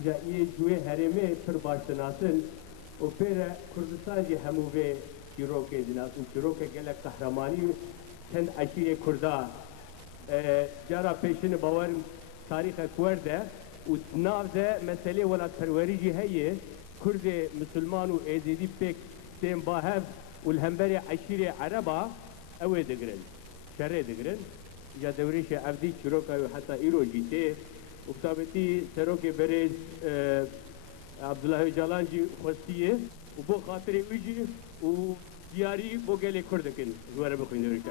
جا یه جوی هرمه پر باشناسن و پر کردستان جی همو به چیروکه دناسن چیروکه گلک قهرمانی چند عشیر کردا جارا پیشن باور تاریخ کورده و ناو ده مسئله ولات پروریجی هیه کرد مسلمان و ایزیدی پک تیم باهف و الهمبری عشیر عربا اوه دگرن شره دگرن جا دوریش عبدی چیروکه و حتی ایرو جیته وكتابتي سروكي بريز عبد الله جالانجي خوستيه وبو خاطري ويجي ودياري بو قالي كردكن زوار بخوين دوري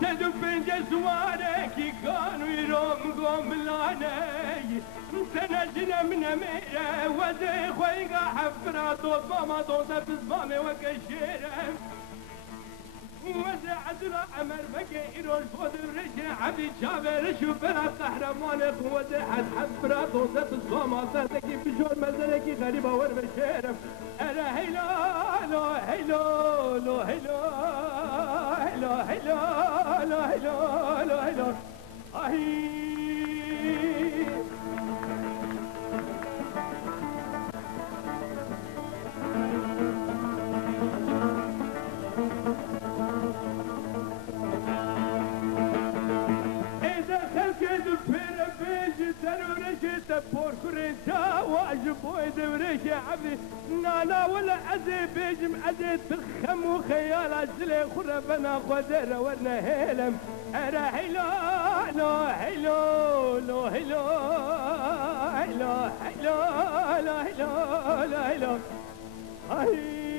تدو بنج زوارك كانوا يروم قوم لاني سنجنا من ميرا وزي خويقا حفرا دوت باما دوتا بزبامي وكشيرا وزي عدلا عمر بكي إيرون فود الرجل عبي جابر شو بلا قهرمان وزي حد حفرا دوتا بزباما سهتكي بجور مزنكي غريبا وربشيرا ألا هيلا لو هيلو لو هيلو هيلو هيلو لو هيلو لو هيلو أهي بوركريتا واجبوي دوريش عبدي نانا ولا عزي بيجم عزي تخم وخيال عزلي خربنا خدر ورنا هيلم ارا هيلو لو هيلو لو هيلو هيلو هيلو لو هيلو لو هيلو